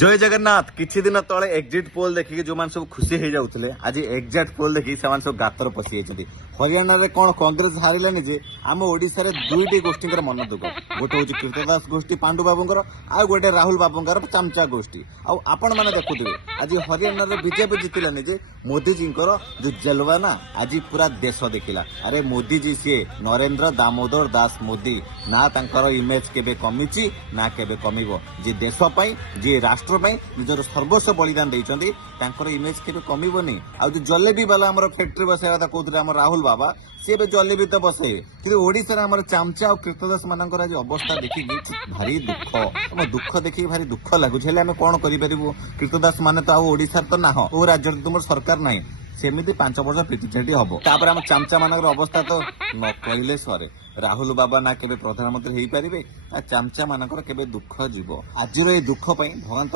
जय जगन्नाथ किछि दिन तले एग्जिट पोल देखिए जो सब खुशी हो जाते आज एग्जिट पोल देखिए सब गातर पशि जाती हरियाणा रे कौन कांग्रेस हारिलानी जे आम ओडिशा रे दुईटी गोष्ठी मन दुख गोटे हूँ कीर्तदास गोष्ठी पांडु बाबूंकर आ गोटे राहुल बाबूंकर चामचा गोष्ठी आपण मैंने देखुए आज हरियाणा रे बीजेपी जितिलानी जे मोदी जी जो जलवा ना आज पूरा देश देखला अरे मोदी जी सी नरेंद्र दामोदर दास मोदी ना तांकर इमेज केबे कमिची ना केबे कमिबो जे देश पई जे राष्ट्र पई निजर सर्वस्व बलिदान देइचंदी तांकर इमेज केबे कमिबोनी आ जो जलेबी वाला हमर फैक्ट्री बसेवा ता कहउतले हमर राहुल बाबा सी भी जलेबी तो बसे कि ओडिशा रे हमर चामचा और कीर्तदास मानकर आज अवस्था देखि भारी दुख हम दुख देखि भारी दुख लागुछ हेले हम कोन करि परिबो कीर्तदास माने तो आ ओडिशा तो ना हो ओ राज्य तुमर सरकार नाही सेमिति 5 वर्ष पिछेटी हम तापर हम चामचा मानकर अवस्था तो न कहले सरे राहुल बाबा ना केबे प्रधानमंत्री हेई परिबे आ चामचा मानकर केबे दुख जीव आज दुख भगवान